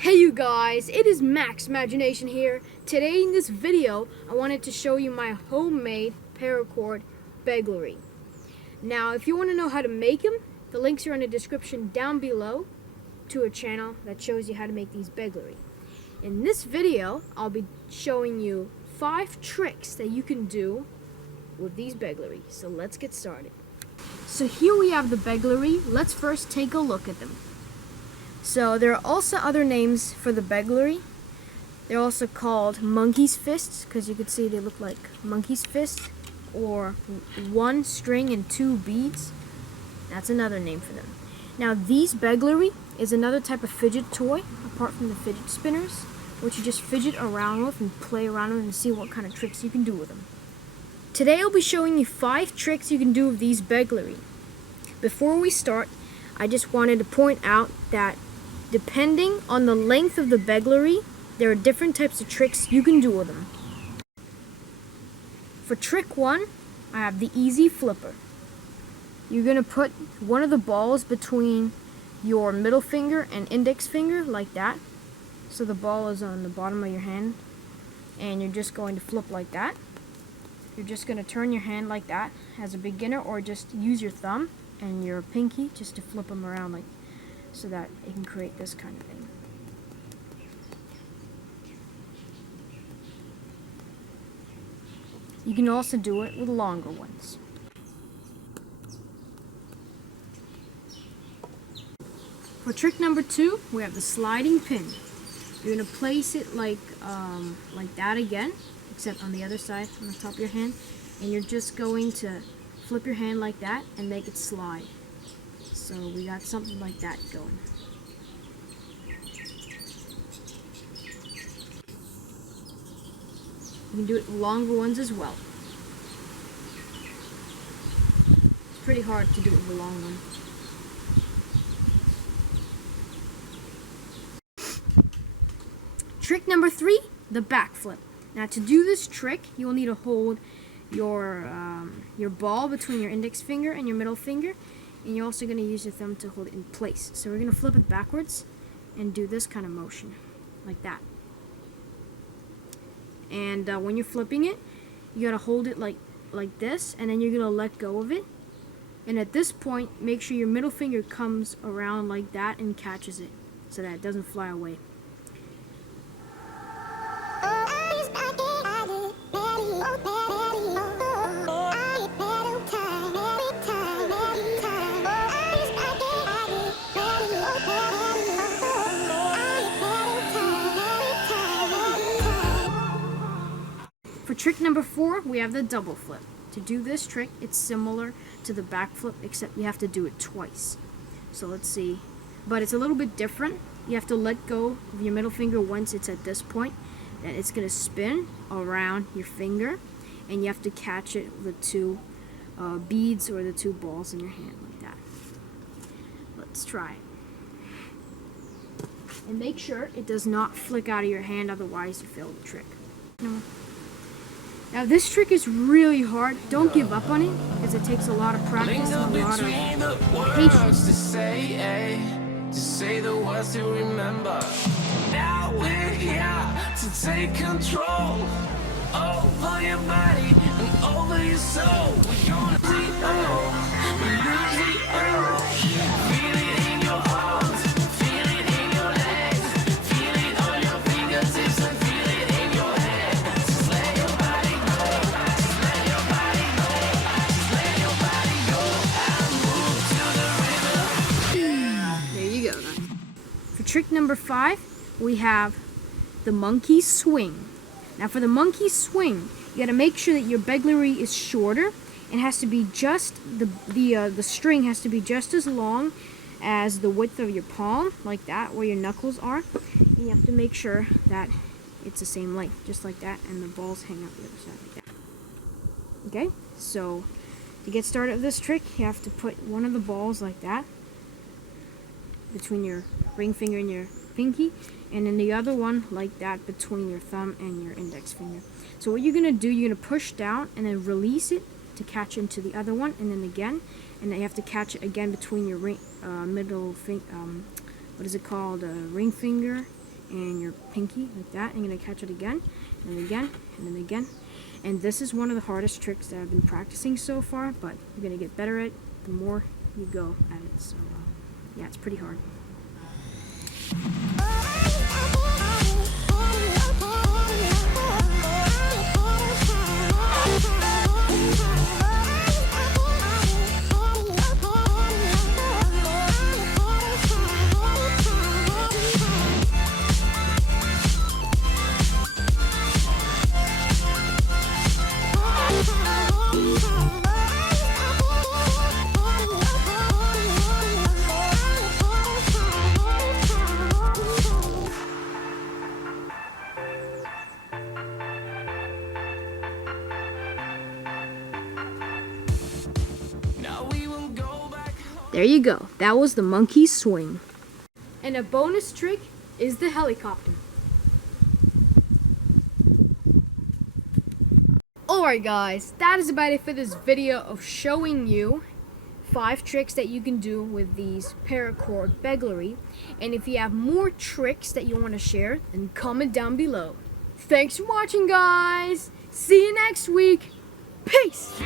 Hey you guys, it is Max Imagination here. Today in this video, I wanted to show you my homemade Paracord Begleri. Now, if you want to know how to make them, the links are in the description down below to a channel that shows you how to make these Begleri. In this video, I'll be showing you 5 tricks that you can do with these Begleri. So let's get started. So here we have the Begleri. Let's first take a look at them. So there are also other names for the Begleri. They're also called monkey's fists, because you can see they look like monkey's fists, or 1 string and 2 beads. That's another name for them. Now these Begleri is another type of fidget toy, apart from the fidget spinners, which you just fidget around with and play around with and see what kind of tricks you can do with them. Today I'll be showing you 5 tricks you can do with these Begleri. Before we start, I just wanted to point out that depending on the length of the Begleri, there are different types of tricks you can do with them. For trick 1, I have the easy flipper. You're going to put one of the balls between your middle finger and index finger like that. So the ball is on the bottom of your hand, and you're just going to flip like that. You're just going to turn your hand like that as a beginner, or just use your thumb and your pinky just to flip them around like so that it can create this kind of thing. You can also do it with longer ones. For trick number 2, we have the sliding pin. You're going to place it like that again, except on the other side, on the top of your hand, and you're just going to flip your hand like that and make it slide. So we got something like that going. You can do it with longer ones as well. It's pretty hard to do it with a long one. Trick number 3, the backflip. Now to do this trick, you will need to hold your ball between your index finger and your middle finger, and you're also going to use your thumb to hold it in place. So we're going to flip it backwards and do this kind of motion, like that. And when you're flipping it, you got to hold it like this, and then you're going to let go of it. And at this point, make sure your middle finger comes around like that and catches it, so that it doesn't fly away. For trick number 4, we have the double flip. To do this trick, it's similar to the back flip, except you have to do it twice. So let's see. But it's a little bit different. You have to let go of your middle finger once it's at this point. Then it's going to spin around your finger, and you have to catch it with the 2 beads or the 2 balls in your hand like that. Let's try it. And make sure it does not flick out of your hand, otherwise you fail the trick. Now this trick is really hard. Don't give up on it, because it takes a lot of practice and a lot of patience. To say the words to remember. Now we're here to take control over your body and over your soul. We're gonna see we lose the feel it in your arms, feel it in your legs, feel it on your fingertips, and feel it in your head. Just let your body go, just let your body go, just let your body go and move to the rhythm. There you go then. For trick number 5, we have the monkey swing. Now for the monkey swing, you got to make sure that your Begleri is shorter, and has to be just the string has to be just as long as the width of your palm, like that, where your knuckles are. And you have to make sure that it's the same length, just like that, and the balls hang out the other side like that. Okay, so to get started with this trick, you have to put one of the balls like that between your ring finger and your pinky, and then the other one like that between your thumb and your index finger. So what you're going to do, you're going to push down and then release it to catch into the other one, and then again, and then you have to catch it again between your ring, middle finger, what is it called, ring finger and your pinky like that, and you're gonna catch it again, and then again, and then again. And this is one of the hardest tricks that I've been practicing so far, but you're gonna get better at it the more you go at it. So yeah, it's pretty hard. There you go. That was the monkey swing. And a bonus trick is the helicopter. Alright guys, that is about it for this video of showing you 5 tricks that you can do with these Paracord Begleri. And if you have more tricks that you want to share, then comment down below. Thanks for watching guys. See you next week. Peace.